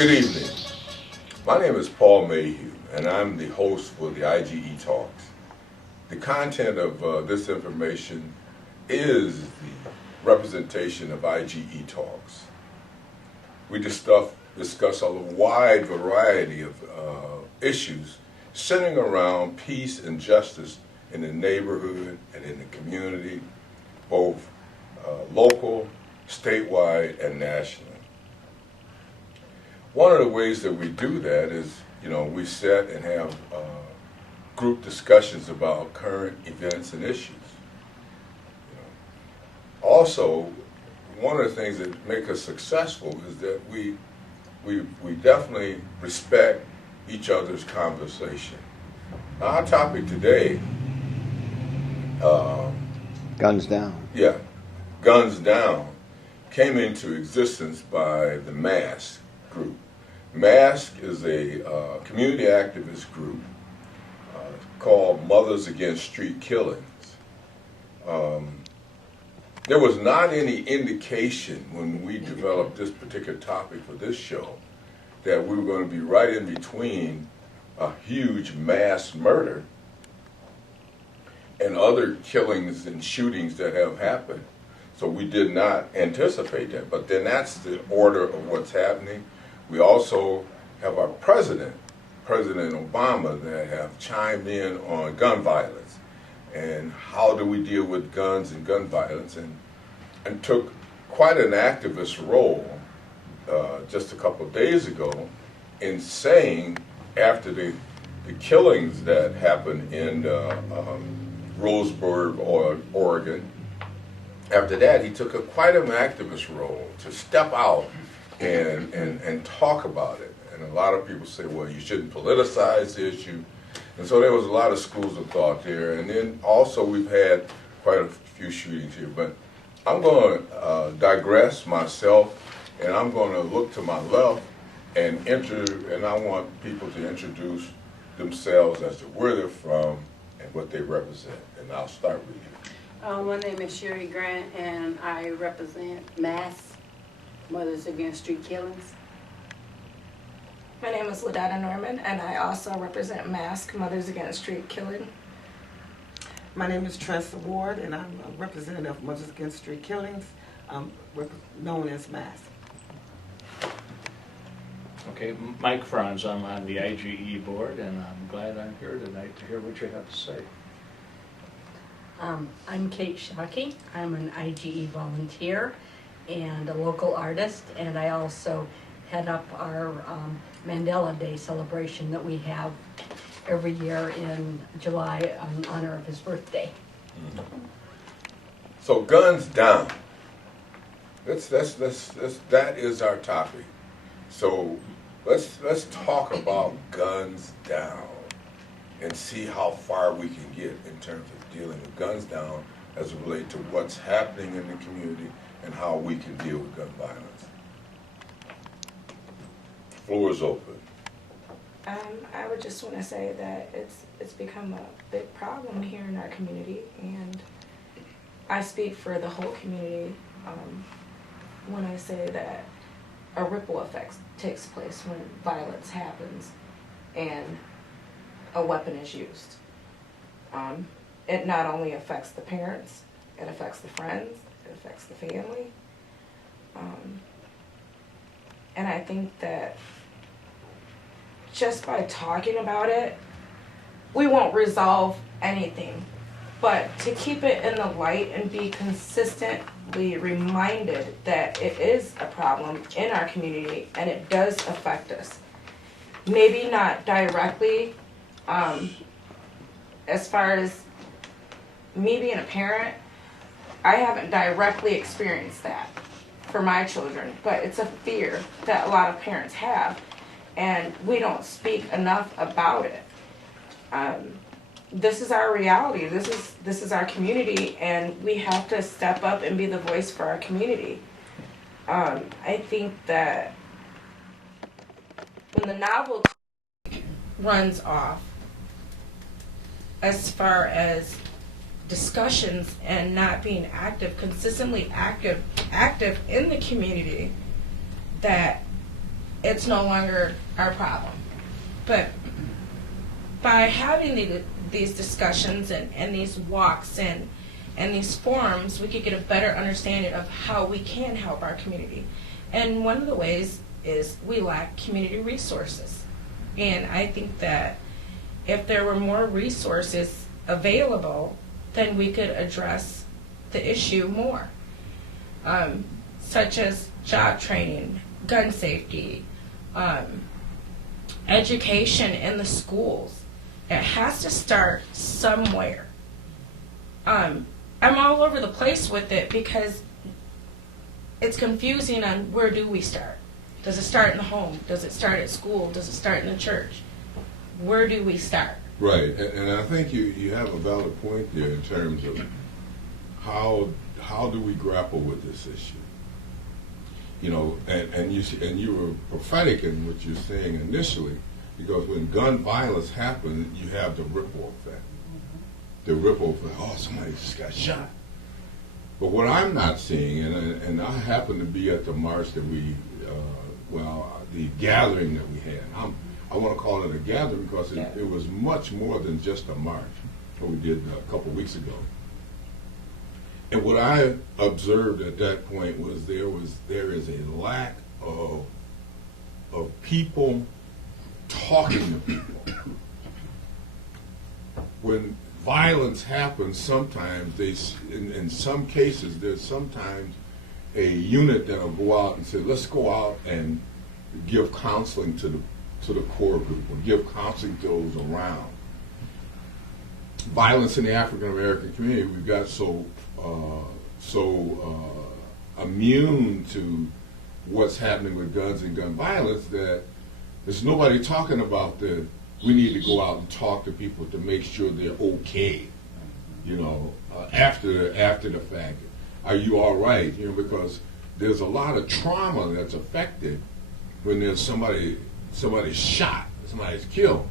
Good evening. My name is Paul Mayhew, and I'm the host for the IGE Talks. The content of this information is the representation of IGE Talks. We discuss a wide variety of issues centering around peace and justice in the neighborhood and in the community, both local, statewide, and national. One of the ways that we do that is, we sit and have group discussions about current events and issues. Also, one of the things that make us successful is that we definitely respect each other's conversation. Now, our topic today, Guns down. Yeah, Guns Down, came into existence by the MASK group. MASK is a community activist group called Mothers Against Street Killings. There was not any indication when we developed this particular topic for this show that we were going to be right in between a huge mass murder and other killings and shootings that have happened. So we did not anticipate that. But then that's the order of what's happening. We also have our President Obama, that have chimed in on gun violence and how do we deal with guns and gun violence, and took quite an activist role just a couple of days ago in saying, after the killings that happened in Roseburg, Oregon, after that he took quite an activist role to step out and talk about it. And a lot of people say, well, you shouldn't politicize the issue. And so there was a lot of schools of thought there. And then also we've had quite a few shootings here. But I'm going to digress myself, and I'm going to look to my left and I want people to introduce themselves as to where they're from and what they represent. And I'll start with you. My name is Sherry Grant, and I represent MASK, Mothers Against Street Killings. My name is Ladonna Norman, and I also represent MASK, Mothers Against Street Killing. My name is Tressa Ward, and I'm a representative of Mothers Against Street Killings, known as MASK. Okay, Mike Franz, I'm on the IGE board, and I'm glad I'm here tonight to hear what you have to say. I'm Kate Shockey. I'm an IGE volunteer and a local artist, and I also head up our Mandela Day celebration that we have every year in July in honor of his birthday. Mm-hmm. So guns down. That is our topic. So let's talk about guns down and see how far we can get in terms of dealing with guns down as it relates to what's happening in the community and how we can deal with gun violence. Floor is open. I would just want to say that it's become a big problem here in our community, and I speak for the whole community when I say that a ripple effect takes place when violence happens and a weapon is used. It not only affects the parents, it affects the friends, it affects the family. And I think that just by talking about it, we won't resolve anything. But to keep it in the light and be consistently reminded that it is a problem in our community and it does affect us. Maybe not directly, as far as me being a parent, I haven't directly experienced that for my children, but it's a fear that a lot of parents have, and we don't speak enough about it. This is our reality. This is our community, and we have to step up and be the voice for our community. I think that when the novelty runs off, as far as discussions and not being consistently active in the community, that it's no longer our problem. But by having these discussions and these walks and these forums, we could get a better understanding of how we can help our community. And one of the ways is we lack community resources. And I think that if there were more resources available, then we could address the issue more, such as job training, gun safety, education in the schools. It has to start somewhere. I'm all over the place with it because it's confusing on where do we start. Does it start in the home? Does it start at school? Does it start in the church? Where do we start? Right, and I think you have a valid point there in terms of how do we grapple with this issue? You know, and you were prophetic in what you're saying initially, because when gun violence happens, you have the ripple effect. The ripple effect. Oh, somebody just got shot. But what I'm not seeing, and I happen to be at the march that the gathering that we had. I want to call it a gathering because it was much more than just a march, what we did a couple weeks ago. And what I observed at that point was there is a lack of people talking to people. When violence happens, sometimes in some cases, there's sometimes a unit that will go out and say, let's go out and give counseling to the core group or give counseling to those around. Violence in the African American community, we've got so immune to what's happening with guns and gun violence that there's nobody talking about we need to go out and talk to people to make sure they're okay, you know, after the fact. Are you all right? You know, because there's a lot of trauma that's affected when there's somebody's shot, somebody's killed.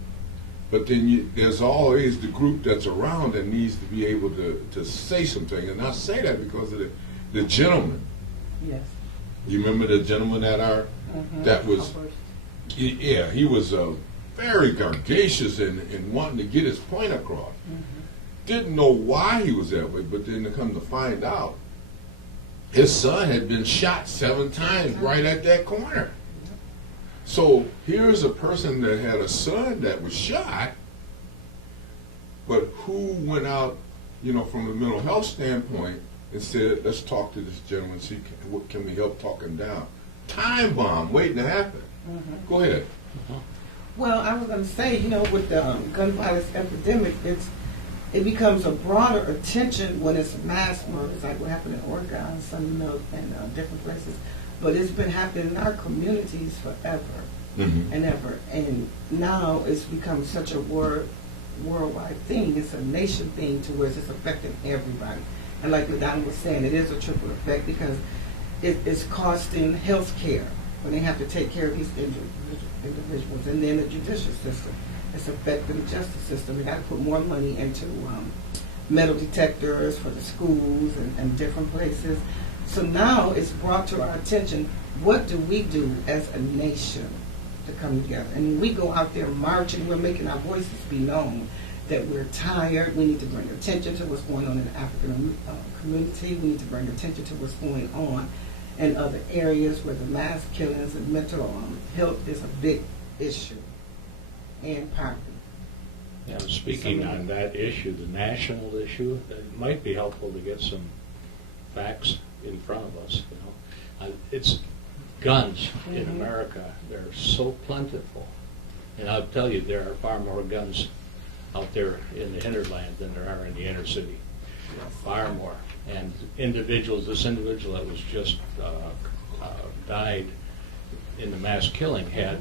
But then there's always the group that's around that needs to be able to say something. And I say that because of the gentleman. Yes. You remember the gentleman that was, he was very gargacious in wanting to get his point across. Didn't know why he was that way, but then to come to find out, his son had been shot 7 times right at that corner. So here's a person that had a son that was shot, but who went out, you know, from a mental health standpoint and said, let's talk to this gentleman, see what can we help talk him down. Time bomb waiting to happen. Go ahead. Well, I was going to say, you know, with the gun violence epidemic, it becomes a broader attention when it's mass murders, like what happened in Oregon, Sunny Milk, and different places. But it's been happening in our communities forever and ever. And now it's become such a worldwide thing. It's a nation thing to where it's affecting everybody. And like LaDonna was saying, it is a triple effect because it's costing health care when they have to take care of these individuals. And then the judicial system. It's affecting the justice system. We got to put more money into metal detectors for the schools and different places. So now it's brought to our attention, what do we do as a nation to come together? And we go out there marching, we're making our voices be known, that we're tired, we need to bring attention to what's going on in the African community, we need to bring attention to what's going on in other areas where the mass killings and mental health is a big issue and poverty. Yeah, speaking on that issue, the national issue, it might be helpful to get some facts in front of us. You know, it's guns in America. They're so plentiful, and I'll tell you, there are far more guns out there in the hinterland than there are in the inner city. Far more. And this individual that was just died in the mass killing had,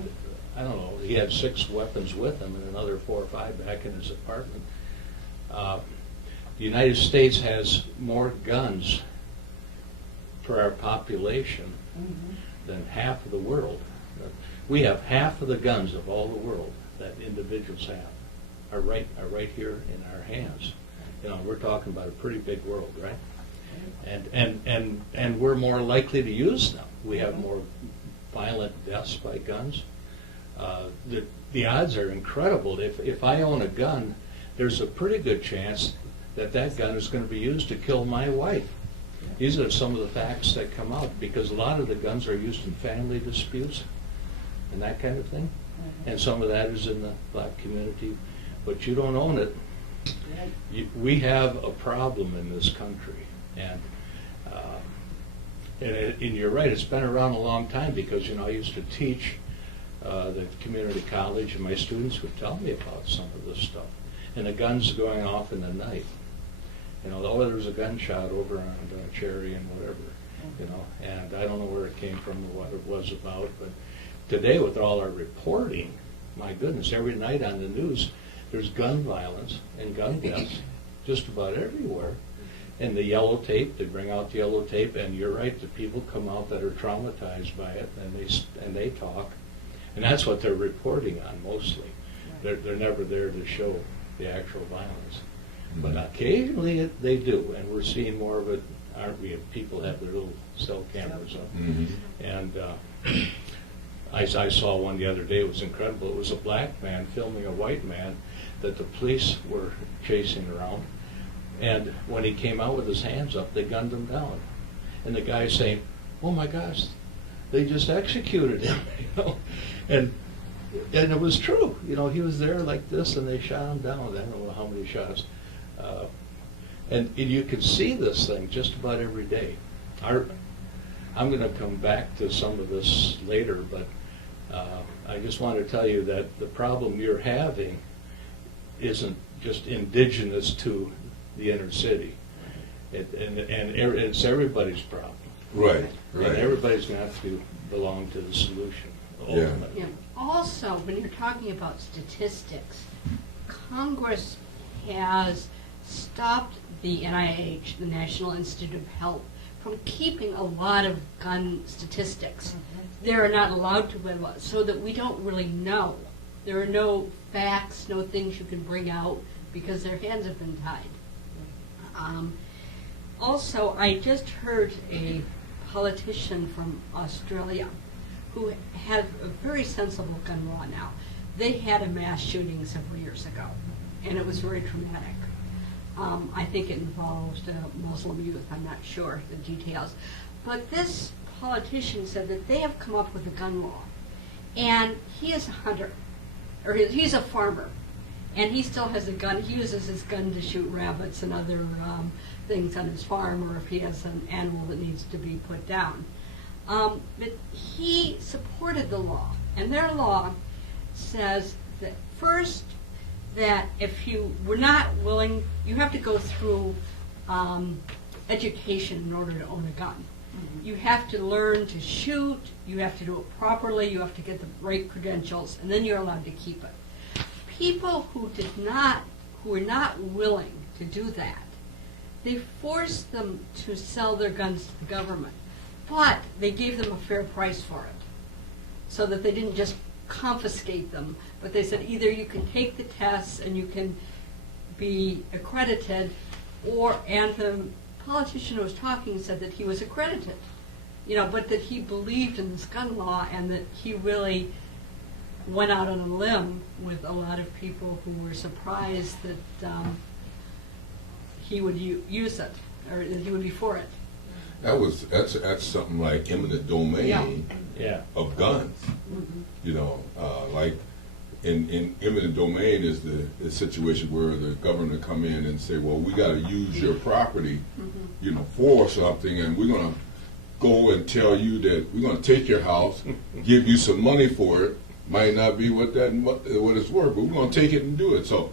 I don't know, he had 6 weapons with him and another 4 or 5 back in his apartment. The United States has more guns per our population than half of the world. We have half of the guns of all the world that individuals have are right here in our hands. You know, we're talking about a pretty big world, right? And we're more likely to use them. We have more violent deaths by guns. The odds are incredible. If I own a gun, there's a pretty good chance that that gun is going to be used to kill my wife. These are some of the facts that come out, because a lot of the guns are used in family disputes and that kind of thing. And some of that is in the black community, but you don't own it. We have a problem in this country, and you're right, it's been around a long time, because I used to teach the community college, and my students would tell me about some of this stuff. And the guns going off in the night. Oh, there was a gunshot over on Cherry and whatever, and I don't know where it came from or what it was about, but today with all our reporting, my goodness, every night on the news, there's gun violence and gun deaths just about everywhere. And the yellow tape, they bring out the yellow tape, and you're right, the people come out that are traumatized by it, and they talk, and that's what they're reporting on mostly. They're never there to show the actual violence. But occasionally they do, and we're seeing more of it, aren't we? People have their little cell cameras up. And I saw one the other day. It was incredible. It was a black man filming a white man that the police were chasing around. And when he came out with his hands up, they gunned him down. And the guy's saying, "Oh my gosh, they just executed him." And it was true. He was there like this, and they shot him down. I don't know how many shots. And you can see this thing just about every day. I'm going to come back to some of this later, but I just want to tell you that the problem you're having isn't just indigenous to the inner city. And it's everybody's problem. Right. And everybody's going to have to belong to the solution. Ultimately. Yeah. Also, when you're talking about statistics, Congress has stopped the NIH, the National Institute of Health, from keeping a lot of gun statistics. They're not allowed to, so that we don't really know. There are no facts, no things you can bring out, because their hands have been tied. Also, I just heard a politician from Australia who had a very sensible gun law now. They had a mass shooting several years ago, and it was very traumatic. I think it involved Muslim youth. I'm not sure the details. But this politician said that they have come up with a gun law, and he is a hunter, or he's a farmer, and he still has a gun. He uses his gun to shoot rabbits and other things on his farm, or if he has an animal that needs to be put down. But he supported the law, and their law says that first, that if you were not willing, you have to go through education in order to own a gun. You have to learn to shoot, you have to do it properly, you have to get the right credentials, and then you're allowed to keep it. People who were not willing to do that, they forced them to sell their guns to the government, but they gave them a fair price for it, so that they didn't just confiscate them, but they said either you can take the tests and you can be accredited, and the politician who was talking said that he was accredited, but that he believed in this gun law, and that he really went out on a limb with a lot of people who were surprised that he would use it, or that he would be for it. That's something like eminent domain of guns. Like in eminent domain is the situation where the government come in and say, well, we got to use your property, for something, and we're going to go and tell you that we're going to take your house, give you some money for it. Might not be what it's worth, but we're going to take it and do it. So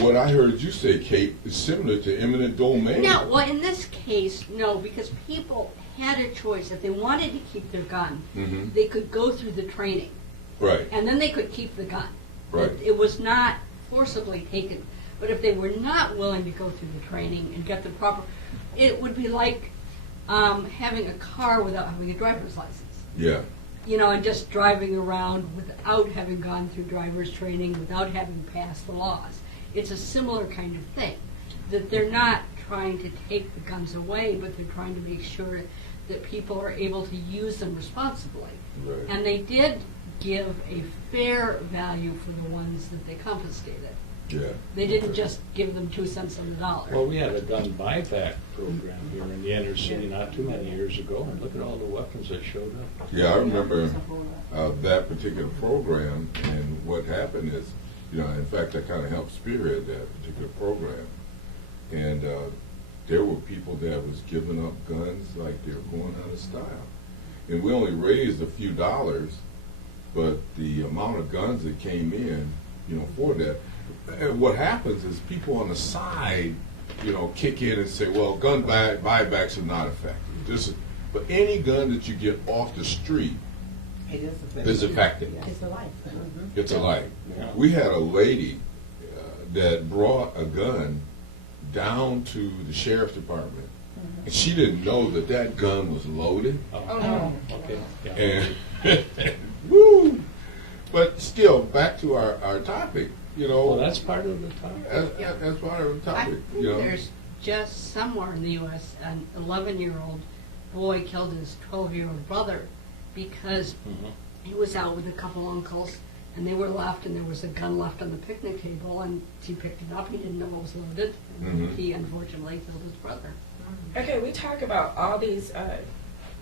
what I heard you say, Kate, is similar to eminent domain. No, well, in this case, no, because people had a choice. If they wanted to keep their gun, they could go through the training. Right. And then they could keep the gun. Right. It was not forcibly taken. But if they were not willing to go through the training and get the proper, it would be like having a car without having a driver's license. Yeah. And just driving around without having gone through driver's training, without having passed the laws. It's a similar kind of thing, that they're not trying to take the guns away, but they're trying to make sure that people are able to use them responsibly. Right. And they did give a fair value for the ones that they confiscated. Yeah. They didn't just give them 2 cents on the dollar. Well, we had a gun buyback program here in the inner city not too many years ago, and look at all the weapons that showed up. Yeah, I remember that particular program, and what happened is, in fact, I kind of helped spearhead that particular program, and there were people that was giving up guns like they were going out of style, and we only raised a few dollars, but the amount of guns that came in, for that. And what happens is people on the side, kick in and say, well, gun buybacks are not effective. But any gun that you get off the street It is is effective. It's a life. It's a life. Yeah. We had a lady that brought a gun down to the sheriff's department, and she didn't know that gun was loaded. Oh, okay. Yeah. And woo! But still, back to our topic. Well, that's part of the topic. That's part of the I topic. think there's just somewhere in the U.S. an 11-year-old boy killed his 12-year-old brother because he was out with a couple uncles and they were left and there was a gun left on the picnic table and he picked it up. He didn't know it was loaded. Mhm. He unfortunately killed his brother. Okay, we talk about all these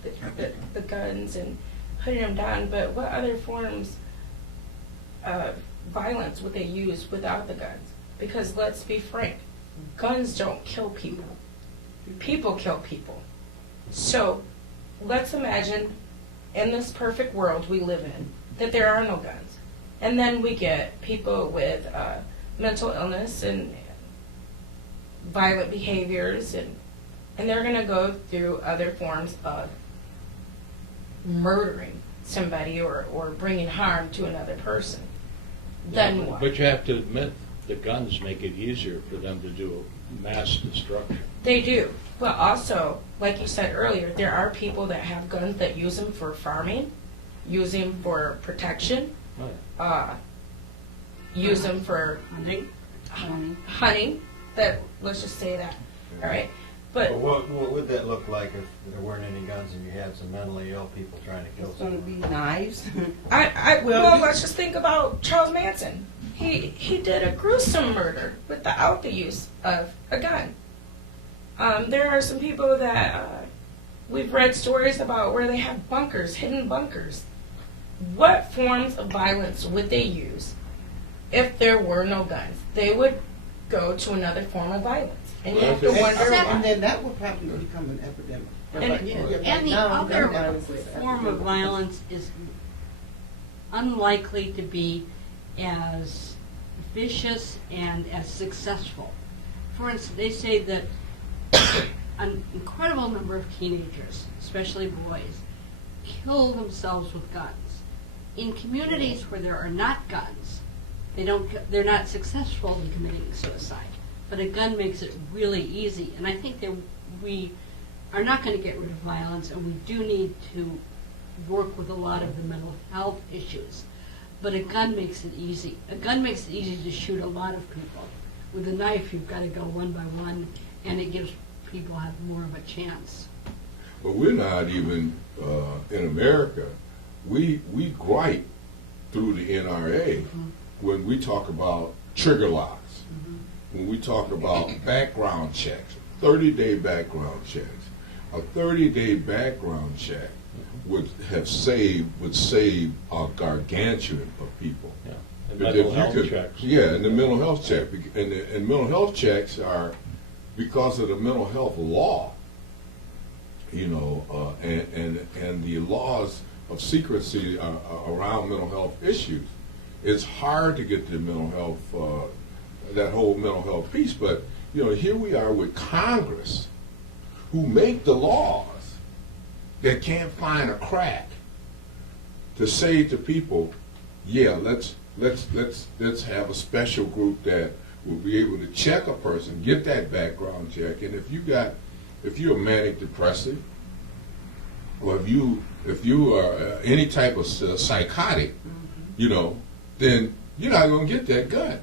the guns and putting them down, but what other forms of violence would they use without the guns? Because let's be frank, guns don't kill people. People kill people. So let's imagine in this perfect world we live in that there are no guns. And then we get people with mental illness and violent behaviors and they're going to go through other forms of murdering somebody or bringing harm to another person. Then what? But you have to admit, the guns make it easier for them to do mass destruction. They do. But also, like you said earlier, there are people that have guns that use them for farming, use them for protection, use them for hunting. That, let's just say that. All right. But What would that look like if there weren't any guns and you had some mentally ill people trying to kill It's going to someone? be knives. well, let's just think about Charles Manson. He did a gruesome murder without the use of a gun. There are some people that we've read stories about where they have bunkers, hidden bunkers. What forms of violence would they use if there were no guns? They would go to another form of violence. And you have to wonder And why. then that would probably become an epidemic. And the other form of violence is unlikely to be as vicious and as successful. For instance, they say that an incredible number of teenagers, especially boys, kill themselves with guns. In communities where there are not guns, they're not successful in committing suicide. But a gun makes it really easy. And I think that we are not going to get rid of violence, and we do need to work with a lot of the mental health issues. But a gun makes it easy. A gun makes it easy to shoot a lot of people. With a knife, you've got to go one by one, and it gives people have more of a chance. But we're not even, in America, we gripe through the NRA when we talk about trigger locks, when we talk about background checks, 30-day background checks. A 30-day background check would save a gargantuan of people. Yeah. And But mental if you health could- checks. Yeah, and the mental health check. And mental health checks are because of the mental health law, and the laws of secrecy around mental health issues. It's hard to get to mental health, that whole mental health piece. But, here we are with Congress who make the laws that can't find a crack to say to people, yeah, let's have a special group that will be able to check a person, get that background check, and if you're manic depressive, or if you are any type of psychotic, then you're not going to get that gun.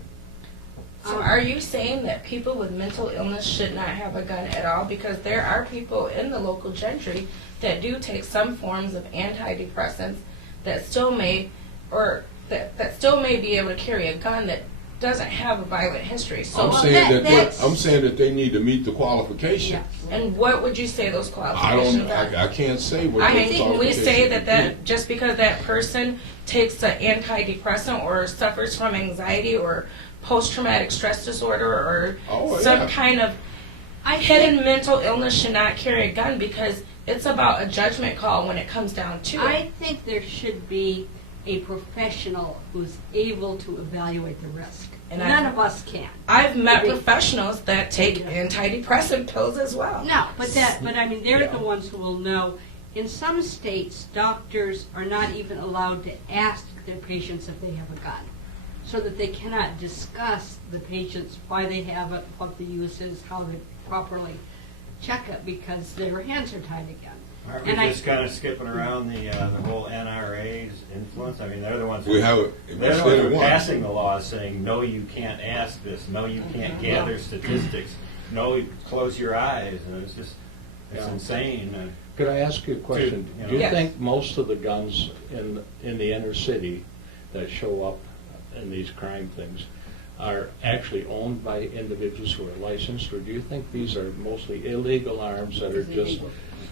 So are you saying that people with mental illness should not have a gun at all? Because there are people in the local gentry that do take some forms of antidepressants that still may, or that still may be able to carry a gun that doesn't have a violent history. So, I'm saying that they need to meet the qualifications. and what would you say those I qualifications don't. are? I can't say what. I those mean, can we say qualifications that just because that person takes an antidepressant or suffers from anxiety or post-traumatic stress disorder or some kind of hidden mental illness should not carry a gun, because it's about a judgment call when it comes down to it. I think there should be a professional who's able to evaluate the risk. And None of us can. I've met professionals that take antidepressant pills as well. No, but I mean, they're the ones who will know. In some states, doctors are not even allowed to ask their patients if they have a gun, so that they cannot discuss the patients, why they have it, what the use is, how they properly check it, because their hands are tied again. Aren't we just kind of skipping around the whole NRA's influence? I mean, they're the ones We have. they're the ones who are passing the laws saying, no, you can't ask this, no, you can't gather statistics, no, you close your eyes, and it's just, it's insane. Could I ask you a question? you know. Do you Yes. think most of the guns in the inner city that show up in these crime things are actually owned by individuals who are licensed, or do you think these are mostly illegal arms that are just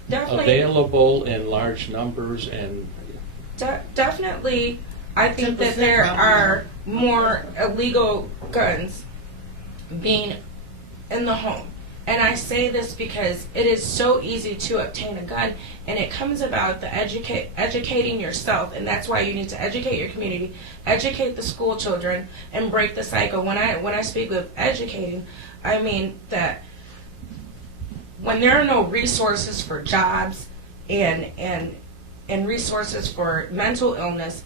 Definitely, available in large numbers? And definitely, I think that 10% there probably. are more illegal guns being in the home. And I say this because it is so easy to obtain a gun, and it comes about the educating yourself, and that's why you need to educate your community, educate the school children, and break the cycle. When I speak of educating, I mean that when there are no resources for jobs and resources for mental illness,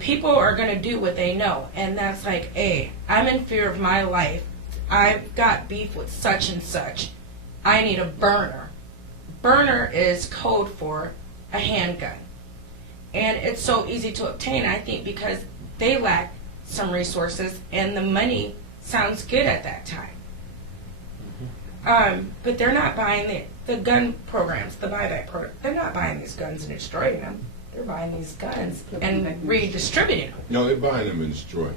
people are going to do what they know, and that's like, hey, I'm in fear of my life. I've got beef with such and such. I need a burner. Burner is code for a handgun. And it's so easy to obtain, I think, because they lack some resources and the money sounds good at that time. But they're not buying the gun programs, the buyback program. They're not buying these guns and destroying them. They're buying these guns and redistributing them. No, they're buying them and destroying.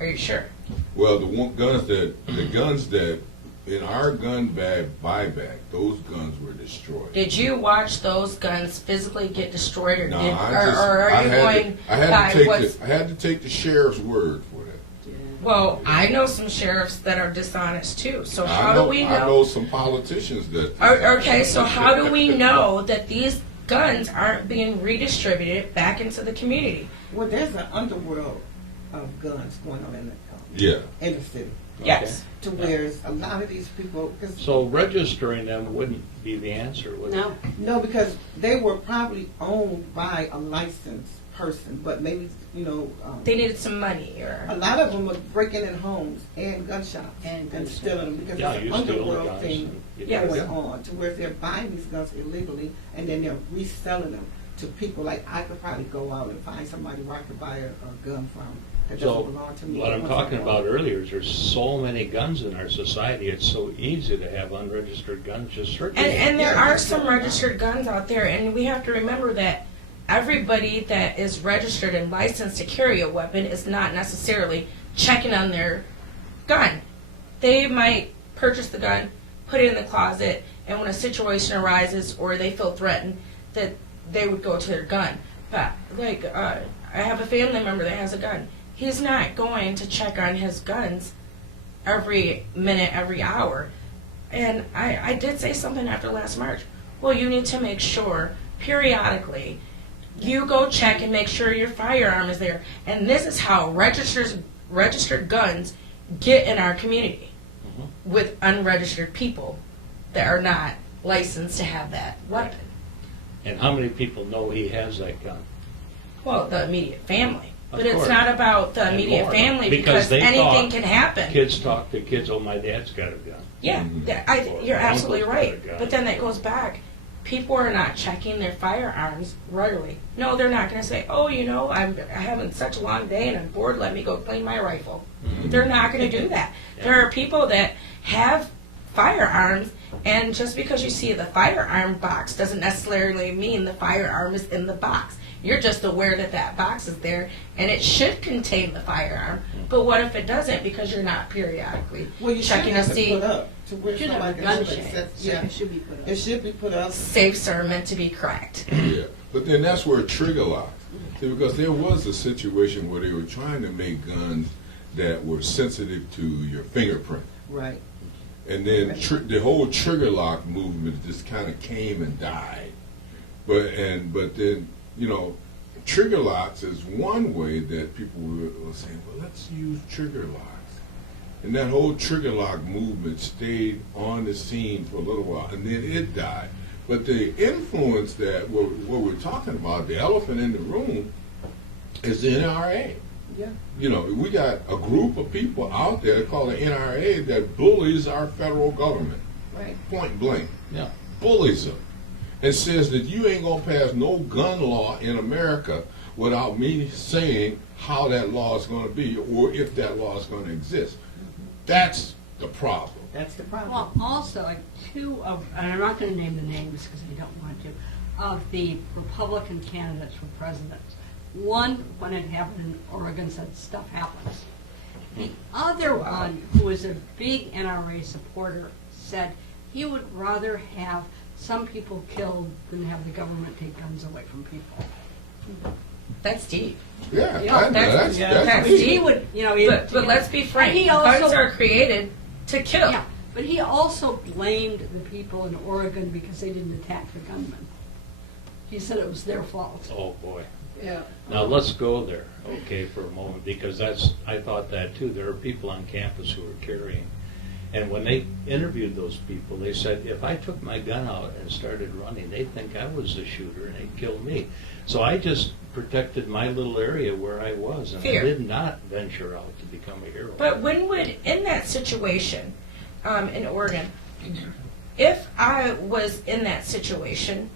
Are you sure? Well, the guns that in our gun bag buyback, those guns were destroyed. Did you watch those guns physically get destroyed, or No, are you going I had to take the sheriff's word for that. Well, I know some sheriffs that are dishonest too. So how do we I know? know some politicians that. Okay, so how do we know that these guns aren't being redistributed back into the community? Well, there's an underworld of guns going on in the city. Yes. To where a lot of these people. so registering them wouldn't be the answer, would it? No. No, because they were probably owned by a licensed person, but maybe, They needed some money, or a lot of them were breaking in homes and gun shops and stealing them because Yeah, there's you an steal the underworld guns. thing Yeah. going on to where they're buying these guns illegally and then they're reselling them to people. Like, I could probably go out and find somebody where I could buy a gun from that So doesn't belong to me. what I'm talking about earlier is there's so many guns in our society, it's so easy to have unregistered guns just circulating. and there are some registered guns out there, and we have to remember that everybody that is registered and licensed to carry a weapon is not necessarily checking on their gun. They might purchase the gun, put it in the closet, and when a situation arises or they feel threatened, that they would go to their gun. But I have a family member that has a gun. He's not going to check on his guns every minute, every hour. And I did say something after last March. Well, you need to make sure periodically you go check and make sure your firearm is there. And this is how registered guns get in our community with unregistered people that are not licensed to have that weapon. And how many people know he has that gun? Well, the immediate family. Of But it's course. not about the And immediate more. family Because because they anything thought can happen. Kids talk to kids, oh, my dad's got a gun. Yeah, Mhm. you're Or absolutely uncle's right. got a gun. But then that goes back. people are not checking their firearms regularly. No, they're not going to say, oh, you know, I'm having such a long day and I'm bored, let me go clean my rifle. They're not going to do that. There are people that have firearms, and just because you see the firearm box doesn't necessarily mean the firearm is in the box. You're just aware that that box is there and it should contain the firearm. But what if it doesn't, because you're not periodically checking to see? Put up to where Should have somebody a gun can check. accept- Yeah, yeah, it should be put up. it should be put up. Safes are meant to be cracked. Yeah, but then that's where trigger locks. See, because there was a situation where they were trying to make guns that were sensitive to your fingerprint. Right. And then the whole trigger lock movement just kind of came and died. But then, you know, trigger locks is one way that people were saying, well, let's use trigger locks. And that whole trigger lock movement stayed on the scene for a little while, and then it died. But the influence that what we're talking about, the elephant in the room, is the NRA. Yeah. You know, we got a group of people out there called the NRA that bullies our federal government. Right. Point blank. Yeah. Bullies them. And says that you ain't gonna pass no gun law in America without me saying how that law is gonna be or if that law is gonna exist. That's the problem. That's the problem. Well, also, like two of, and I'm not going to name the names because I don't want to, of the Republican candidates for president. One, when it happened in Oregon, said stuff happens. The other one, who is a big NRA supporter, said he would rather have some people killed than have the government take guns away from people. That's deep. Yeah, Yeah, that's that's deep. He would, you know, But let's be frank. he also- Guns are created to kill. Yeah, but he also blamed the people in Oregon because they didn't attack the gunmen. He said it was their fault. Oh, boy. Yeah. Now, let's go there, okay, for a moment, because I thought that too. There are people on campus who are carrying. And when they interviewed those people, they said, if I took my gun out and started running, they'd think I was the shooter and they'd kill me. So I just protected my little area where I was, and Fear. I did not venture out to become a hero. But when would, in that situation, in Oregon, if I was in that situation,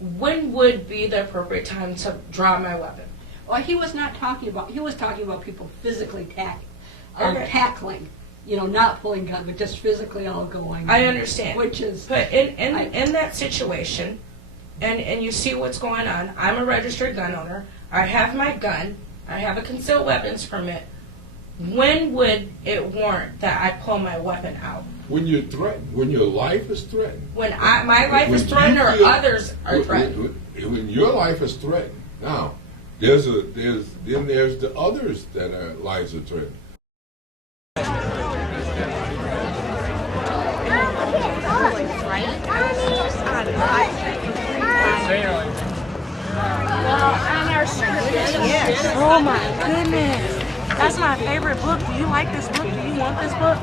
when would be the appropriate time to draw my weapon? Well, he was talking about people physically Okay. tackling, you know, not pulling gun, but just physically all going. I understand. Which is, But in that situation, and you see what's going on, I'm a registered gun owner, I have my gun, I have a concealed weapons permit. When would it warrant that I pull my weapon out? When you're threatened, when your life is threatened. When my life is When threatened you or feel- others are threatened? When your life is threatened. Now, there's the others that are lives are threatened. Oh my goodness. That's my favorite book. Do you like this book? Do you want this book?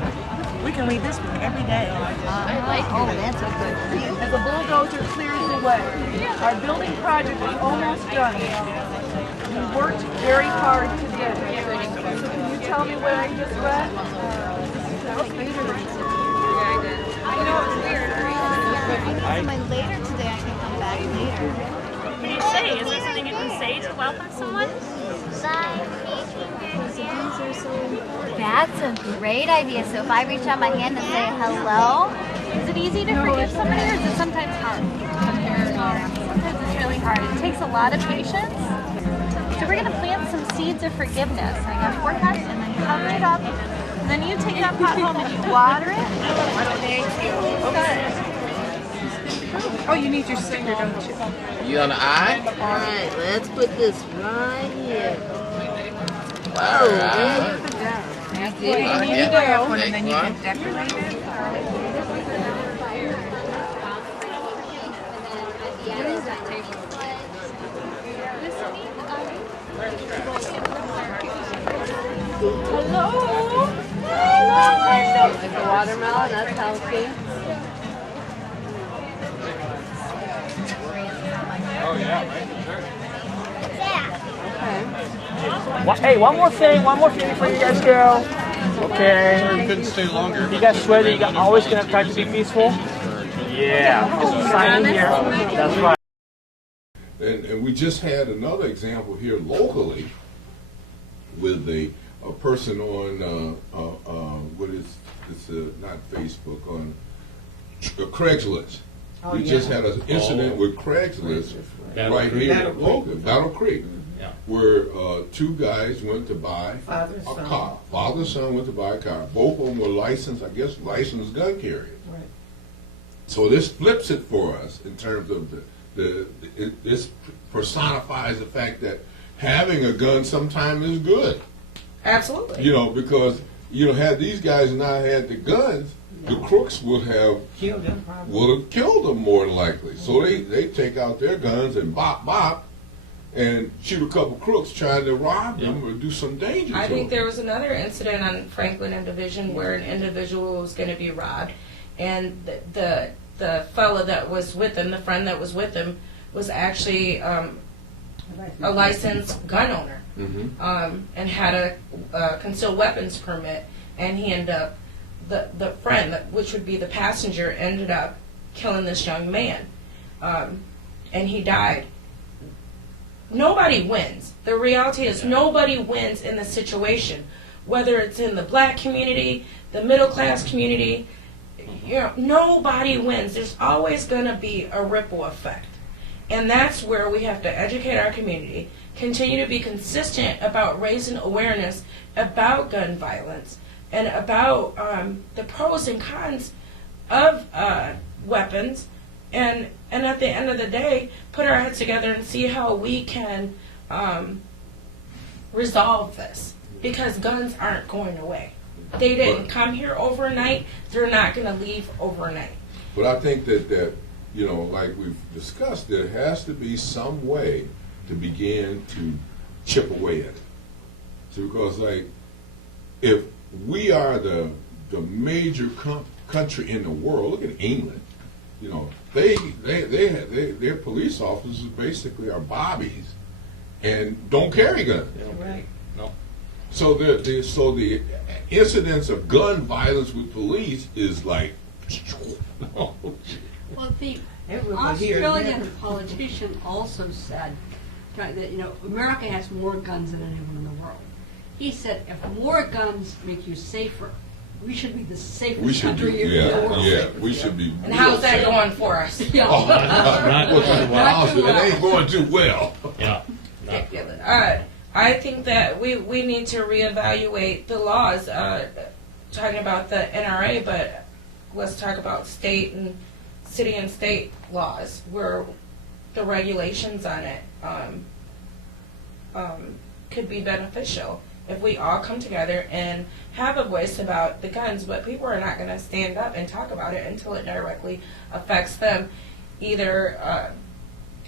We can read this book every day. I like it. Oh, that's a good read. As a bulldozer clears the way. Our building project is almost done. We worked very hard today. So can you tell me where I just read? I know it's weird. Someone later today, I can come back later. What can you say? Is there something you can say to welcome someone? That's a great idea. So if I reach out my hand and say hello, is it easy to forgive somebody or is it sometimes hard? Sometimes it's really hard. It takes a lot of patience. So we're going to plant some seeds of forgiveness. I got 4 cups and then cover it up. And then you take that pot home and you water it. Okay. Oh, you need your sticker, don't you? You on the eye? Alright, let's put this right here. Alright. You need to go, and then you can decorate it. Hello. Like a watermelon, that's healthy. Hey, one more thing before you guys go. Okay. You couldn't stay longer. You guys swear that you always gonna try to be peaceful? Yeah. Sign in here. That's right. And we just had another example here locally with a person on what is it's not Facebook, on Craigslist. We just had an incident with Craigslist right here in Battle Creek, where two guys went to buy a car. Father and son went to buy a car. Both of them were licensed, I guess, licensed gun carriers. Right. So this flips it for us in terms of this personifies the fact that having a gun sometimes is good. Absolutely. You know, because had these guys not had the guns, the crooks would have killed them more than likely. So they take out their guns and bop and shoot a couple crooks trying to rob them or do some danger. I think there was another incident on Franklin and Division where an individual was going to be robbed, and the fellow that was with him, the friend that was with him, was actually a licensed gun owner, and had a concealed weapons permit, and he ended up, the friend, which would be the passenger, ended up killing this young man, and he died. Nobody wins. The reality is nobody wins in the situation, whether it's in the black community, the middle class community. Nobody wins. There's always going to be a ripple effect. And that's where we have to educate our community, continue to be consistent about raising awareness about gun violence and about the pros and cons of weapons, and at the end of the day, put our heads together and see how we can resolve this, because guns aren't going away. They didn't come here overnight. They're not going to leave overnight. But I think that like we've discussed, there has to be some way to begin to chip away at it. So because, like, if we are the major country in the world, look at England. Their police officers basically are bobbies and don't carry guns. Right. No. So the incidence of gun violence with police is like. Well, the Australian politician also said that America has more guns than anyone in the world. He said if more guns make you safer, we should be the safest country in the world. Yeah, we should be. And how's that going for us? It ain't going too well. Yeah. I think that we need to reevaluate the laws. Talking about the NRA, but let's talk about state and city and state laws, where the regulations on it could be beneficial if we all come together and have a voice about the guns. But people are not going to stand up and talk about it until it directly affects them, either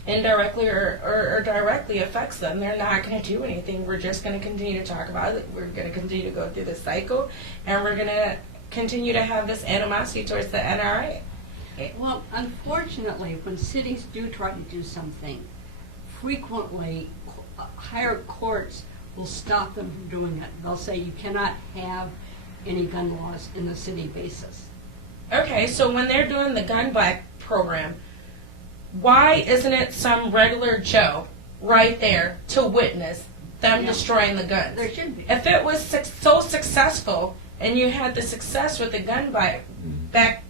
indirectly or directly affects them. They're not going to do anything. We're just going to continue to talk about it. We're going to continue to go through the cycle, and we're going to continue to have this animosity towards the NRA. Well, unfortunately, when cities do try to do something, frequently higher courts will stop them from doing it. They'll say you cannot have any gun laws in the city basis. Okay, so when they're doing the gun back program, why isn't it some regular Joe right there to witness them destroying the guns? There should be. If it was so successful and you had the success with the gun buyback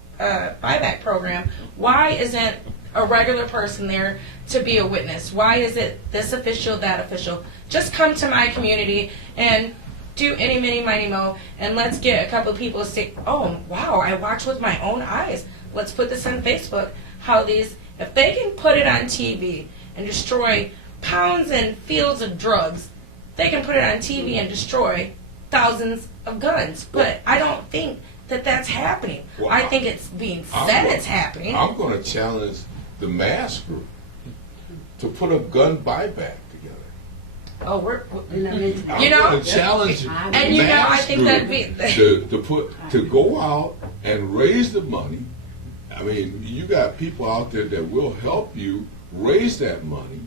program, why isn't a regular person there to be a witness? Why is it this official, that official? Just come to my community and do any, mini, miny, mo, and let's get a couple of people to say, oh, wow, I watched with my own eyes. Let's put this on Facebook. How these, if they can put it on TV and destroy pounds and fields of drugs, they can put it on TV and destroy thousands of guns. But I don't think that that's happening. Well, I think it's being said it's happening. I'm going to challenge the mass group to put a gun buyback together. Oh, we're I'm going to challenge the and mass I think group that'd be to go out and raise the money. I mean, you got people out there that will help you raise that money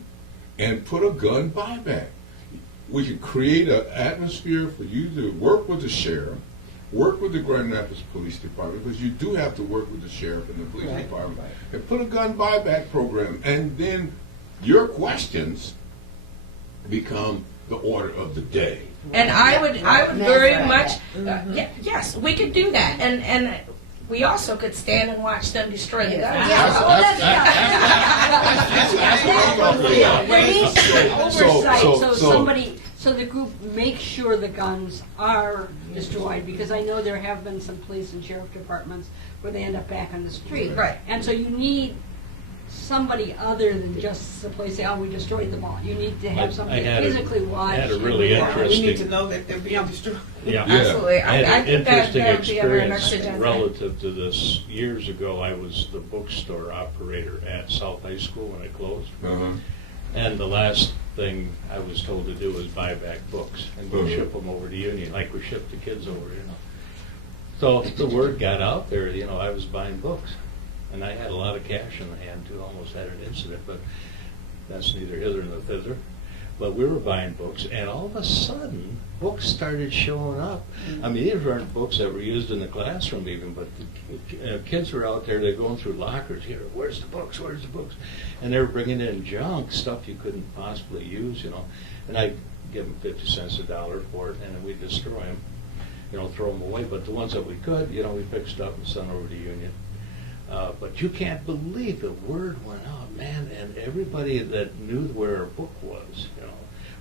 and put a gun buyback. We can create an atmosphere for you to work with the sheriff work with the Grand Rapids Police Department, because you do have to work with the sheriff and the police Right, department, right. and put a gun buyback program, and then your questions become the order of the day. And I would very much, yes, we could do that, and we also could stand and watch them destroy the guns. There needs to be oversight, so- so the group makes sure the guns are destroyed, because I know there have been some police and sheriff departments where they end up back on the street. Right. And so you need somebody other than just the police say, oh, we destroyed them all. You need to have somebody physically watch. I had a really and watch. We need to interesting, know that they're being destroyed. yeah, Absolutely. I had I an think that interesting would be on our next experience agenda. relative to this. Years ago, I was the bookstore operator at South High School when it closed. Uh-huh. And the last thing I was told to do was buy back books and go ship them over to Union, like we ship the kids over, you know. So the word got out there, you know, I was buying books. And I had a lot of cash in the hand too, almost had an incident, but that's neither hither nor thither. But we were buying books, and all of a sudden, books started showing up. I mean, these weren't books that were used in the classroom even, but the kids were out there, they're going through lockers, here, where's the books, where's the books? And they were bringing in junk, stuff you couldn't possibly use, you know. And I'd give them 50 cents a dollar for it, and then we'd destroy them, you know, throw them away. But the ones that we could, you know, we picked stuff and sent over to Union. But you can't believe the word went out, man, and everybody that knew where a book was, you know,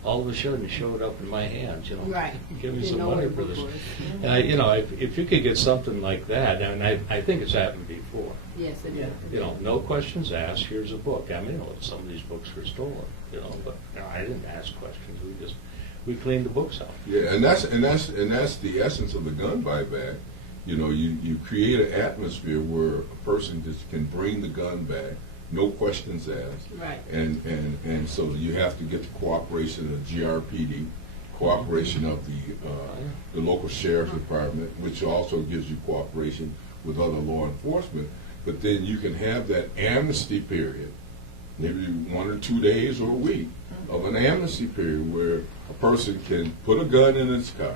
all of a sudden showed up in my hands, you know. Right. Give me You some know money what for a book this. was. And you know, if you could get something like that, and I think it's happened before. Yes, it is. You know, no questions asked, here's a book. I mean, you know, some of these books were stolen, you know, but you know, I didn't ask questions. We cleaned the books out. Yeah, and that's the essence of the gun buyback. You know, you create an atmosphere where a person just can bring the gun back, no questions asked. Right. And so you have to get the cooperation of GRPD, cooperation of the local sheriff's department, which also gives you cooperation with other law enforcement. But then you can have that amnesty period, maybe 1 or 2 days or a week of an amnesty period where a person can put a gun in his car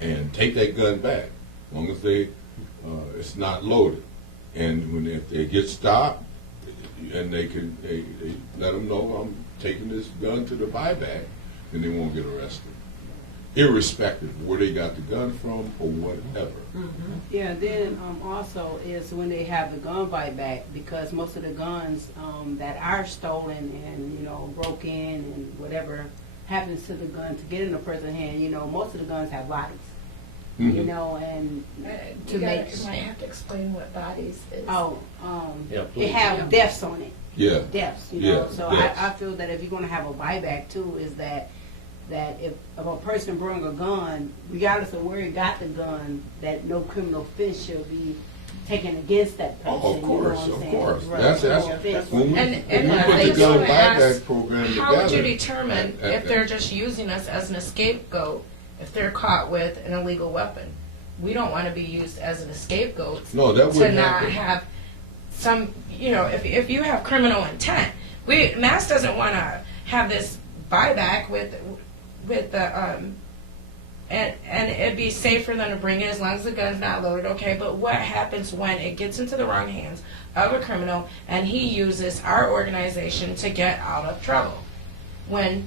and take that gun back, as long as it's not loaded. And if they get stopped, and they let them know, I'm taking this gun to the buyback, and they won't get arrested, irrespective of where they got the gun from or whatever. Yeah, then also is when they have the gun buyback, because most of the guns that are stolen and, you know, broken and whatever happens to the gun to get in a person's hand, you know, most of the guns have bodies. You know, and You might have to explain what bodies is. Yeah, it please. have deaths on it. Yeah. Deaths, you know. Yeah, So deaths. I feel that if you're going to have a buyback too, is that if a person bring a gun, regardless of where he got the gun, that no criminal offense shall be taken against that person. Oh, of course, you know of what I'm course. saying? That's when we And put I the just gun wanna ask, buyback program together. How would you determine if they're just using us as an scapegoat if they're caught with an illegal weapon? We don't want to be used as an scapegoat No, that to wouldn't not happen. have some, you know, if you have criminal intent. Mass doesn't want to have this buyback with the and it'd be safe for them to bring it as long as the gun's not loaded, okay, but what happens when it gets into the wrong hands of a criminal and he uses our organization to get out of trouble when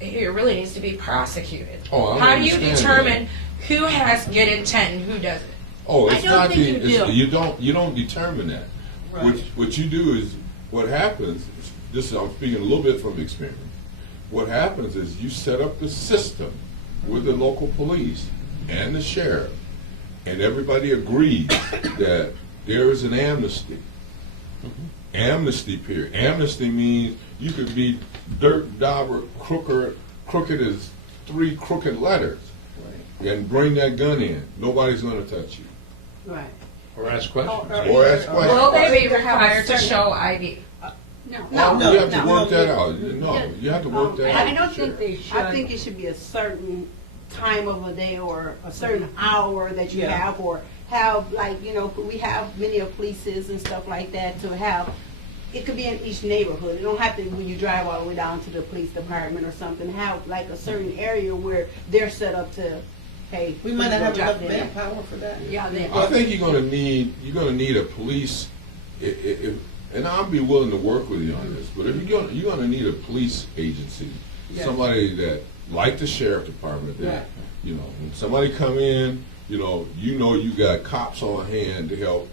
he really needs to be prosecuted? Oh, I How do you understand determine who has good intent and who doesn't? Oh, I it's don't not think you do. you don't determine that. Right. What you do is, what happens, this is, I'm speaking a little bit from experience. What happens is you set up the system with the local police and the sheriff, and everybody agrees that there is an amnesty. Amnesty period. Amnesty means you could be dirt, dauber, crooked as 3 crooked letters, and bring that gun in. Nobody's going to touch you. Right. Or ask questions. Or ask questions. Will they be required to show ID? No. You have to work that out. No, you have to work that out. I don't think they should. I think it should be a certain time of a day or a certain hour that you have, or have, like, you know, we have many of polices and stuff like that to have. It could be in each neighborhood. It don't have to, when you drive all the way down to the police department or something, have like a certain area where they're set up to hey. We might not have drop enough it in there. manpower for that. Yeah, I think you're gonna need a police, and I'll be willing to work with you on this, but if you're gonna need a police agency, Yeah. somebody that, like the sheriff department, that, Right. you know, when somebody come in, you got cops on hand to help,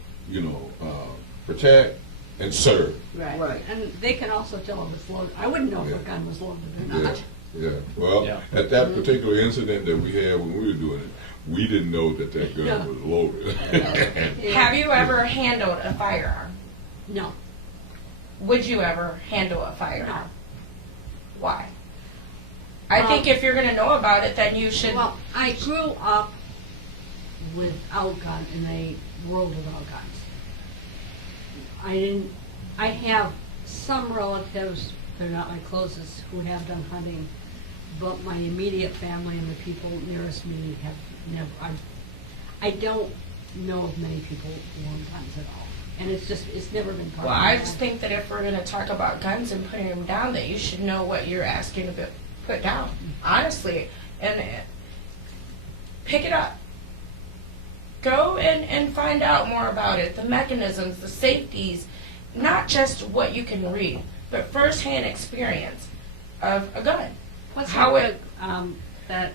protect and serve. Right. Right. And they can also tell if it's loaded. I wouldn't know if a gun was loaded or Yeah, not. yeah. Well, Yeah. at that particular incident that we had when we were doing it, we didn't know that gun Yeah. was loaded. Have you ever handled a firearm? No. Would you ever handle a firearm? No. Why? I think if you're going to know about it, then you should. Well, I grew up without gun in a world without guns. I have some relatives, they're not my closest, who have done hunting, but my immediate family and the people nearest me have never, I don't know of many people who own guns at all. And it's never been part Well, of my I life. just think that if we're going to talk about guns and putting them down, that you should know what you're asking to be put down, honestly, and pick it up. Go and find out more about it, the mechanisms, the safeties, not just what you can read, but firsthand experience of a gun. What's how it? That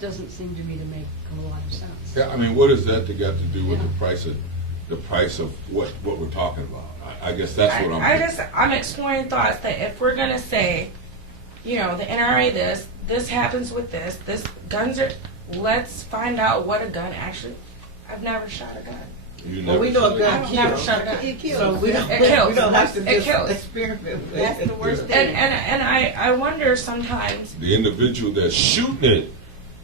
doesn't seem to me to make a lot of sense. Yeah, I mean, what is that got to do with the price of what we're talking about? I guess that's what I'm exploring thoughts that if we're gonna say, the NRA this happens with this guns are. Let's find out what a gun actually. I've never shot a gun. Well, we know a gun I've never kills. shot a gun. It kills. So we don't, It kills. we don't have to It just kills. experiment with That's it. the worst thing. And I wonder sometimes. The individual that's shooting it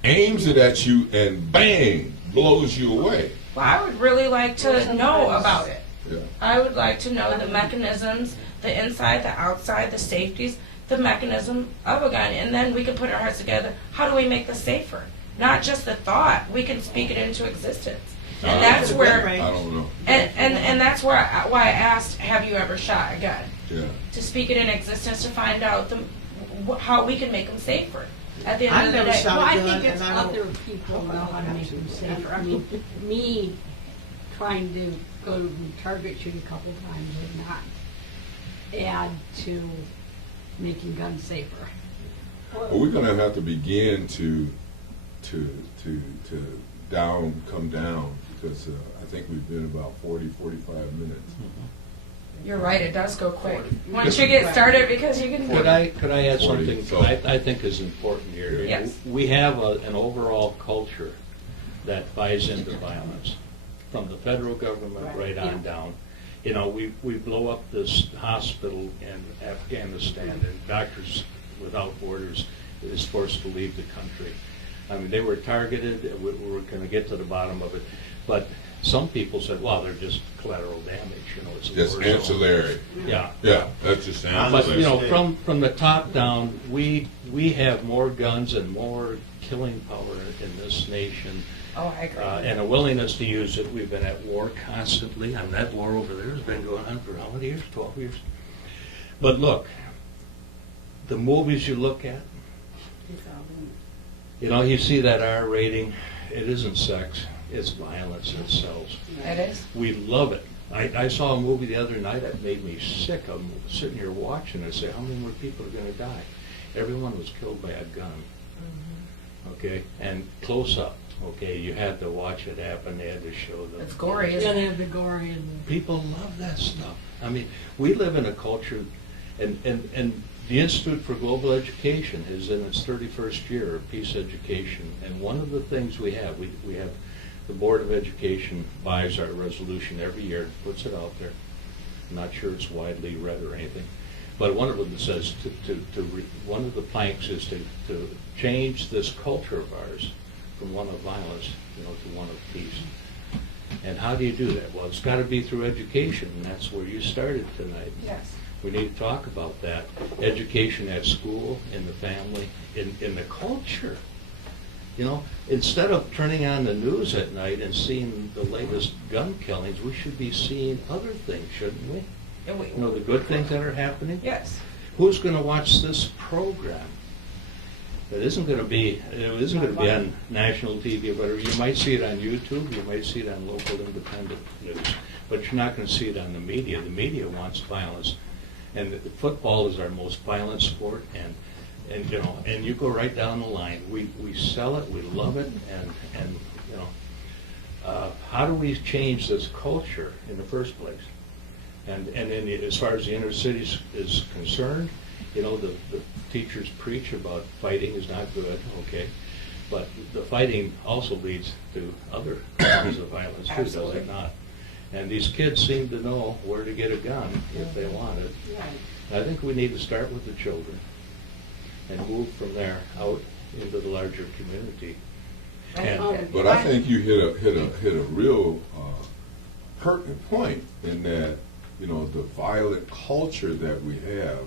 aims it at you and bang, blows you away. Well, I would really like to know about it. Yeah. I would like to know the mechanisms, the inside, the outside, the safeties, the mechanism of a gun, and then we can put our heads together. How do we make this safer? Not just the thought. We can speak it into existence. And that's where. I don't know. And that's why I asked, have you ever shot a gun? Yeah. To speak it in existence, to find out how we can make them safer. At the end I've of the never day. shot Well, a I gun, think it's and I don't- other people know how to make them safer. I mean, me trying to go to target shoot a couple times would not add to making guns safer. Well, we're gonna have to begin to come down because I think we've been about 45 minutes. You're right, it does go quick. Once you get started, because you can. Could I add something So- I think is important here? Yes. We have an overall culture that buys into violence, from the federal government right on down. We blow up this hospital in Afghanistan, and Doctors Without Borders is forced to leave the country. I mean, they were targeted. We were going to get to the bottom of it, but some people said, "Well, they're just collateral damage. It's a Just war zone." ancillary. Yeah. Yeah, that's just ancillary. But from the top down, we have more guns and more killing power in this nation. Oh, I agree. And a willingness to use it. We've been at war constantly. I mean, that war over there has been going on for how many years? 12 years. But look, the movies you look at, you see that R rating. It isn't sex. It's violence that sells. It is. We love it. I saw a movie the other night that made me sick. I'm sitting here watching and I say, how many more people are going to die? Everyone was killed by a gun. Okay? And close up. Okay? You had to watch it happen. They had to show them. It's gory, Yeah, isn't they it? have the gory and People love that stuff. I mean, we live in a culture, and the Institute for Global Education is in its 31st year of peace education. And one of the things we have the Board of Education buys our resolution every year, puts it out there. I'm not sure it's widely read or anything. But one of them says one of the planks is to change this culture of ours from one of violence, to one of peace. And how do you do that? Well, it's got to be through education, and that's where you started tonight. Yes. We need to talk about that. Education at school, in the family, in the culture. Instead of turning on the news at night and seeing the latest gun killings, we should be seeing other things, shouldn't we? The good things that are happening. Yes. Who's going to watch this program? It isn't going to be on national TV, but you might see it on YouTube, you might see it on local independent news, but you're not going to see it on the media. The media wants violence, and football is our most violent sport, and you know, and you go right down the line. We sell it, we love it, and you know, how do we change this culture in the first place? And then as far as the inner cities is concerned, you know, the teachers preach about fighting is not good, okay, but the fighting also leads to other forms of violence too, does it not? And these kids seem to know where to get a gun if they want it. I think we need to start with the children and move from there out into the larger community. And, but I think you hit a real pertinent point in that, you know, the violent culture that we have,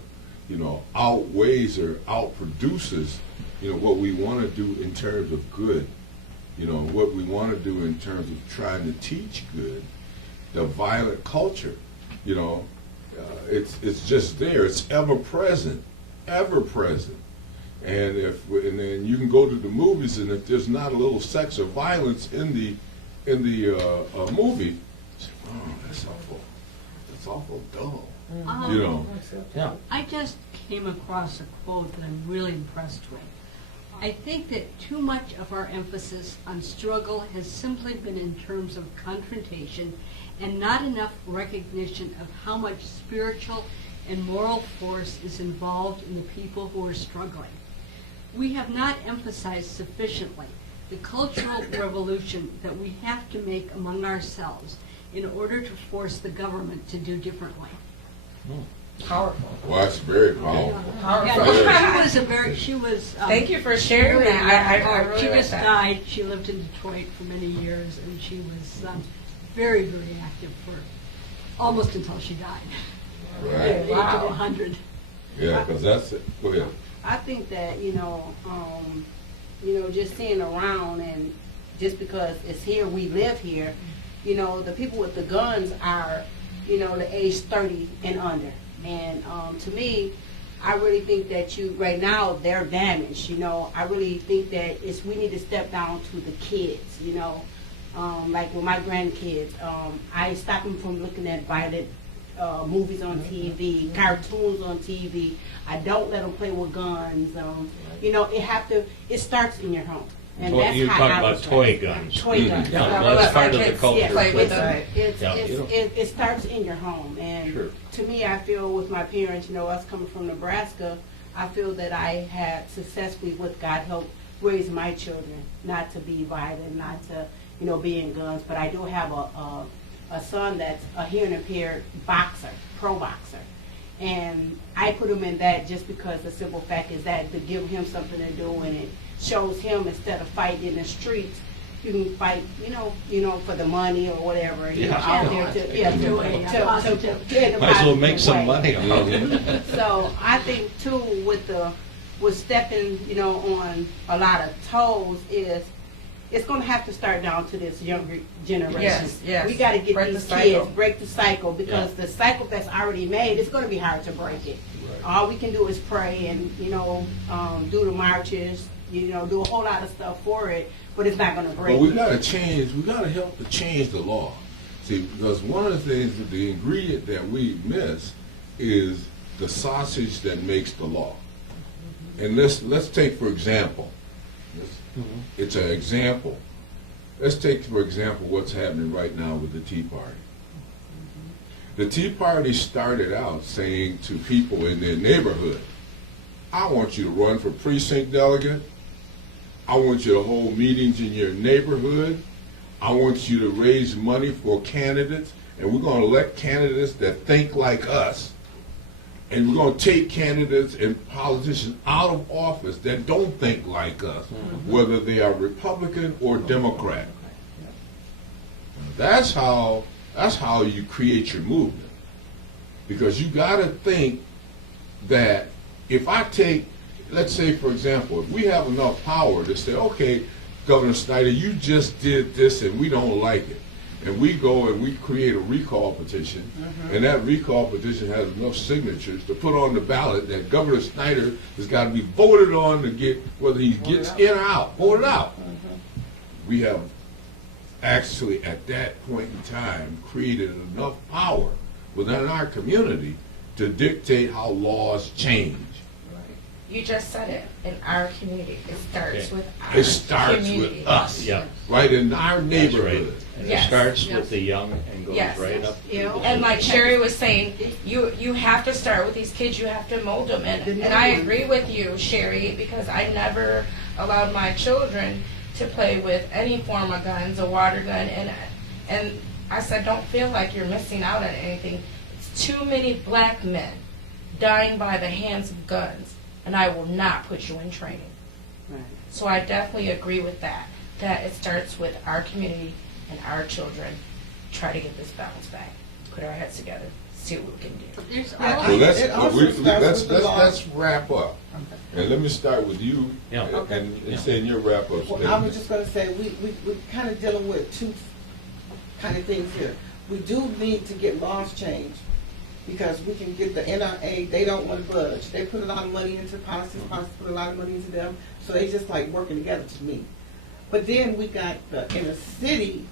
you know, outweighs or outproduces, you know, what we want to do in terms of good, you know, what we want to do in terms of trying to teach good. The violent culture, you know, it's just there. It's ever present, ever present. And then you can go to the movies, and if there's not a little sex or violence in the movie, oh, that's awful dull. You know. Yeah. I just came across a quote that I'm really impressed with. I think that too much of our emphasis on struggle has simply been in terms of confrontation and not enough recognition of how much spiritual and moral force is involved in the people who are struggling. We have not emphasized sufficiently the cultural revolution that we have to make among ourselves in order to force the government to do differently. Powerful. Well, that's very powerful. Yeah, she was. Thank you for sharing that. I really she like just that. died. She lived in Detroit for many years, and she was very, very active for almost until she died. Right. At the age of 100. Yeah, because that's it. Go ahead. I think that, you know, just seeing around, and just because it's here, we live here, you know, the people with the guns are, you know, the age 30 and under. And to me, I really think that right now, they're damaged, you know. I really think that we need to step down to the kids, you know. Like with my grandkids, I stop them from looking at violent movies on TV, cartoons on TV. I don't let them play with guns. You know, it starts in your home. And that's you how talk I about was toy raised. guns. Toy guns. Yeah, well, that's part of the culture. Play with them. It starts in your home. And Sure. to me, I feel with my parents, you know, us coming from Nebraska, I feel that I had successfully, with God help, raised my children not to be violent, not to, you know, be in guns. But I do have a son that's a hearing impaired boxer, pro boxer. And I put him in that just because the simple fact is that to give him something to do, and it shows him instead of fighting in the streets, you can fight, you know, for the money or whatever. You know, out there to might as well make some money off it. So I think too, with stepping, you know, on a lot of toes it's going to have to start down to this younger generation. Yes. We got to get Break these the kids, cycle. break the cycle, because the cycle that's already made, it's going to be hard to break it. Right. All we can do is pray and, you know, do the marches, you know, do a whole lot of stuff for it, but it's not going to break But we it. got to change. We got to help to change the law. See, because one of the things, the ingredient that we miss is the sausage that makes the law. And let's take for example. It's an example. Let's take, for example, what's happening right now with the Tea Party. The Tea Party started out saying to people in their neighborhood, I want you to run for precinct delegate. I want you to hold meetings in your neighborhood. I want you to raise money for candidates, and we're going to elect candidates that think like us. And we're going to take candidates and politicians out of office that don't think like us, whether they are Republican or Democrat. That's how you create your movement. Because you got to think that if I take, let's say for example, if we have enough power to say, okay, Governor Snyder, you just did this and we don't like it. and we go and we create a recall petition, and that recall petition has enough signatures to put on the ballot that Governor Snyder has got to be voted on to get whether he gets in or out, voted out. We have actually at that point in time created enough power within our community to dictate how laws change. You just said it. In our community, it starts with our It starts community. with us, Yeah. right in our That's neighborhood. right. And Yes. it starts Yes. with the young and goes Yes. right up. And like Sherry was saying, you have to start with these kids. You have to mold them. And I agree with you, Sherry, because I never allowed my children to play with any form of guns, a water gun, and I said, don't feel like you're missing out on anything. It's too many black men dying by the hands of guns, and I will not put you in training. Right. So I definitely agree with that it starts with our community and our children. Try to get this balance back. Put our heads together. See what we can do. There's Yeah, all- Well, It also starts with the law. let's wrap up. And let me start with you Yeah. and saying your wrap up Well, I was just gonna say, we're kind of dealing with two kind of things here. We do need to get laws changed, because we can get the NRA, they don't want to budge. They put a lot of money into policies put a lot of money into them, so they just like working together to me. But then we got the inner city,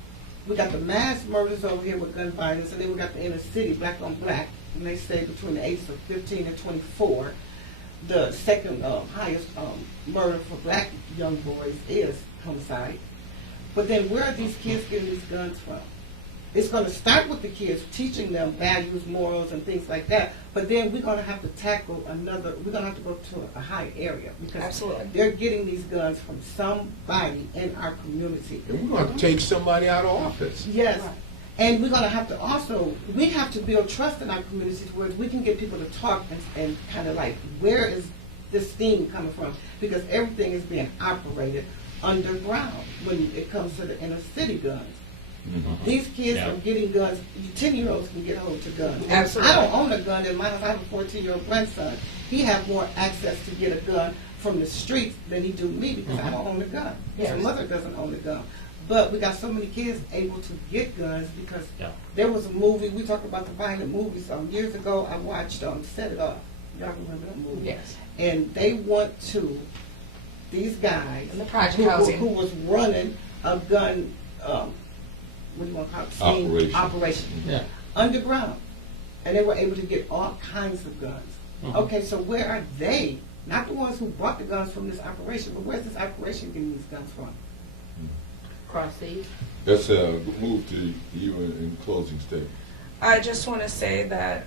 we got the mass murders over here with gun violence, and then we got the inner city, black on black, and they say between the ages of 15 and 24. The second highest murder for black young boys is homicide. But then where are these kids getting these guns from? It's going to start with the kids, teaching them values, morals, and things like that. But then we're going to have to tackle we're going to have to go to a high area, because Absolutely. they're getting these guns from somebody in our community. And we're going to take somebody out of office. Yes. And we're going to have to also, we have to build trust in our communities where we can get people to talk and kind of like, where is this thing coming from? Because everything is being operated underground when it comes to the inner city guns. These kids Yeah. are getting guns. 10-year-olds can get hold to guns. Absolutely. I don't own a gun in my house. I have a 14-year-old grandson. He has more access to get a gun from the streets than he do me, because I don't own a gun. Yes. His mother doesn't own a gun. But we got so many kids able to get guns because Yeah. there was a movie, we talked about the violent movies. Years ago, I watched Set It Off. Y'all remember that movie? Yes. And they went to these guys In the project who housing. was running a gun, what do you want to call it? Scheme, operation. Yeah. Underground. And they were able to get all kinds of guns. Okay, so where are they? Not the ones who brought the guns from this operation, but where's this operation getting these guns from? Cross seas. Let's move to you in closing statement. I just want to say that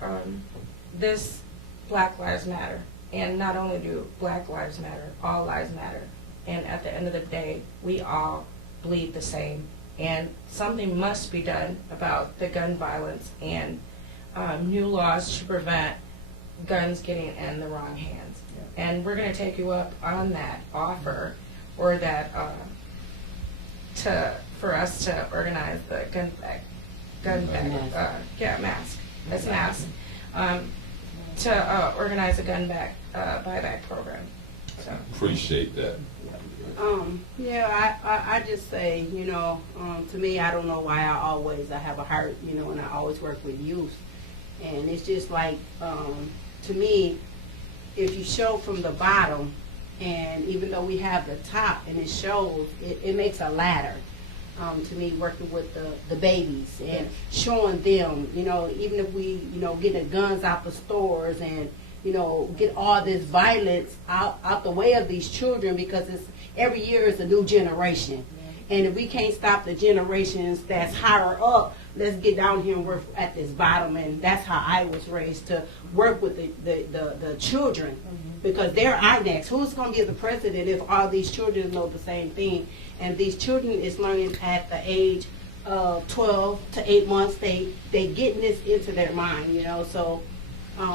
this Black Lives Matter, and not only do Black Lives Matter, all lives matter. And at the end of the day, we all bleed the same. And something must be done about the gun violence and new laws to prevent guns getting in the wrong hands. And we're going to take you up on that offer, or that for us to organize the mask, to organize a gun back buyback program. So. Appreciate that. Yeah, I just say, to me, I don't know why I have a heart, and I always work with youth. And it's just like, to me, if you show from the bottom, and even though we have the top and it shows, it makes a ladder. To me, working with the babies and showing them, even if we, get the guns out the stores and, get all this violence out the way of these children, because every year is a new generation. And if we can't stop the generations that's higher up, let's get down here and work at this bottom. And that's how I was raised, to work with the children, because they're our next. Who's going to be the president if all these children know the same thing? And these children is learning at the age of 12 to 8 months. They getting this into their mind, So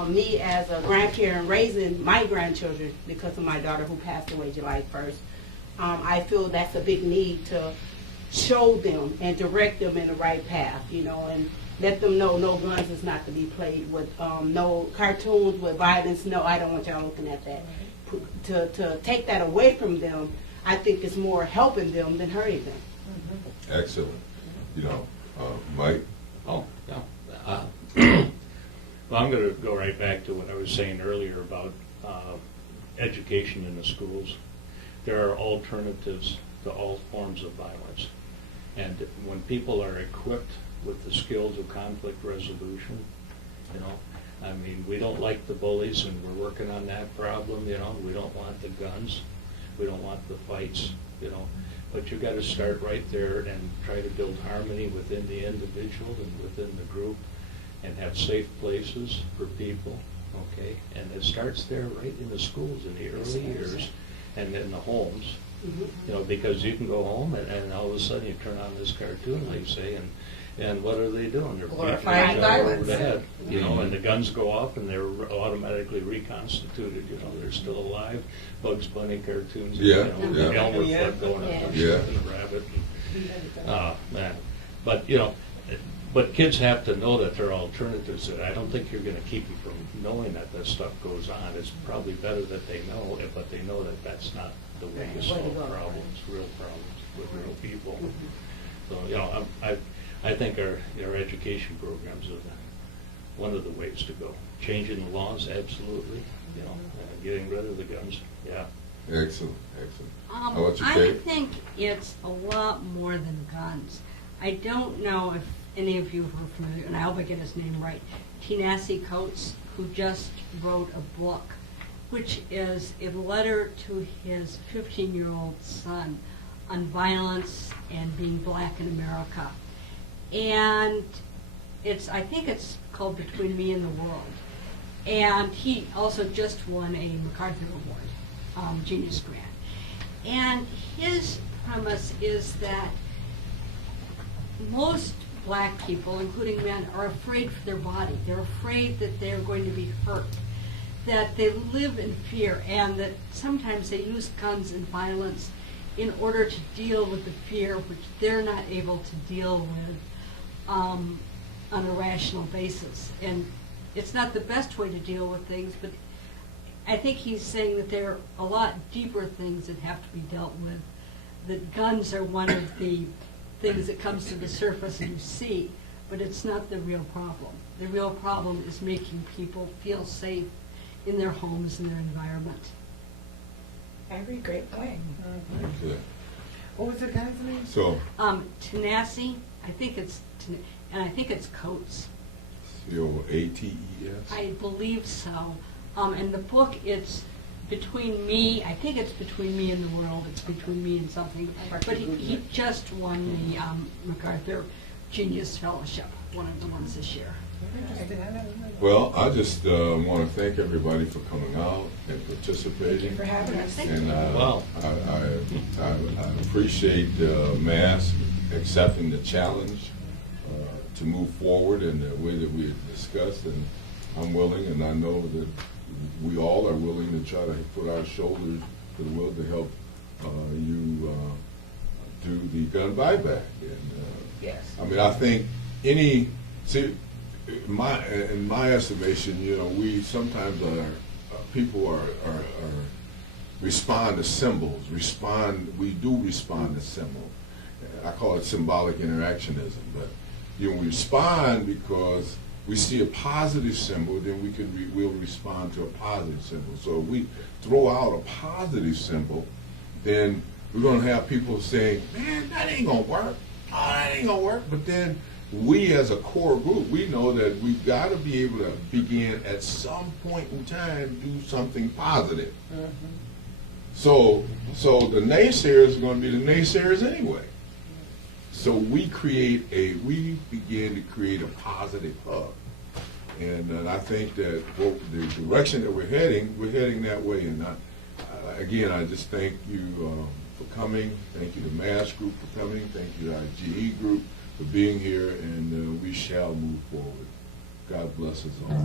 me as a grandparent raising my grandchildren, because of my daughter who passed away July 1st, I feel that's a big need to show them and direct them in the right path, and let them know no guns is not to be played with, no cartoons with violence. No, I don't want y'all looking at that. To take that away from them, I think it's more helping them than hurting them. Excellent. Mike? Oh, yeah. Well, I'm going to go right back to what I was saying earlier about education in the schools. There are alternatives to all forms of violence. And when people are equipped with the skills of conflict resolution, you know, I mean, we don't like the bullies, and we're working on that problem, you know. We don't want the guns. We don't want the fights, you know. But you've got to start right there and try to build harmony within the individual and within the group, and have safe places for people, okay? And it starts there right in the schools in the early years and in the homes, you know, because you can go home and all of a sudden you turn on this cartoon, like you say, and what are they doing? They're Glorifying beating each other over violence. the head, you know, and the guns go off and they're automatically reconstituted, you know, they're still alive. Bugs Bunny cartoons, Yeah, you know, yeah. Elmer Fudd going up and Yeah. shooting a rabbit. Man. But, you know, but kids have to know that there are alternatives. I don't think you're going to keep them from knowing that this stuff goes on. It's probably better that they know, but they know that that's not the way you solve problems, real problems with real people. So, you know, I think our education programs are one of the ways to go. Changing the laws, absolutely. You know, getting rid of the guns, yeah. Excellent, excellent. How about you, I Kate? think it's a lot more than guns. I don't know if any of you are familiar, and I hope I get his name right, Tanasi Coates, who just wrote a book, which is a letter to his 15-year-old son on violence and being black in America. And I think it's called Between Me and the World. And he also just won a MacArthur Award, Genius Grant. And his premise is that most black people, including men, are afraid for their body. They're afraid that they're going to be hurt, that they live in fear, and that sometimes they use guns and violence in order to deal with the fear which they're not able to deal with on a rational basis. And it's not the best way to deal with things, but I think he's saying that there are a lot deeper things that have to be dealt with. That guns are one of the things that comes to the surface and you see, but it's not the real problem. The real problem is making people feel safe in their homes and their environment. Every great point. Okay. What was the guy's name? So, Tanasi, I think it's Coates. C-O-A-T-E-S? I believe so. And the book, it's Between Me, I think it's Between Me and the World, it's Between Me and something. But he just won the MacArthur Genius Fellowship, one of the ones this year. Well, I just want to thank everybody for coming out and participating. Thank you for having us. And Wow. I appreciate Mass accepting the challenge to move forward in the way that we discussed, and I'm willing, and I know that we all are willing to try to put our shoulders to the wheel to help you do the gun buyback. And, Yes. I mean, I think in my estimation, you know, we sometimes people respond to symbols. We do respond to symbols. I call it symbolic interactionism, but we respond because we see a positive symbol, then we'll respond to a positive symbol. So if we throw out a positive symbol, then we're going to have people saying, man, that ain't going to work. Oh, that ain't going to work. But then we as a core group, we know that we've got to be able to begin at some point in time do something positive. So the naysayers are going to be the naysayers anyway. So we begin to create a positive hub. And I think that the direction that we're heading that way. And again, I just thank you for coming. Thank you to Mass Group for coming. Thank you to IGE Group for being here. And we shall move forward. God bless us all.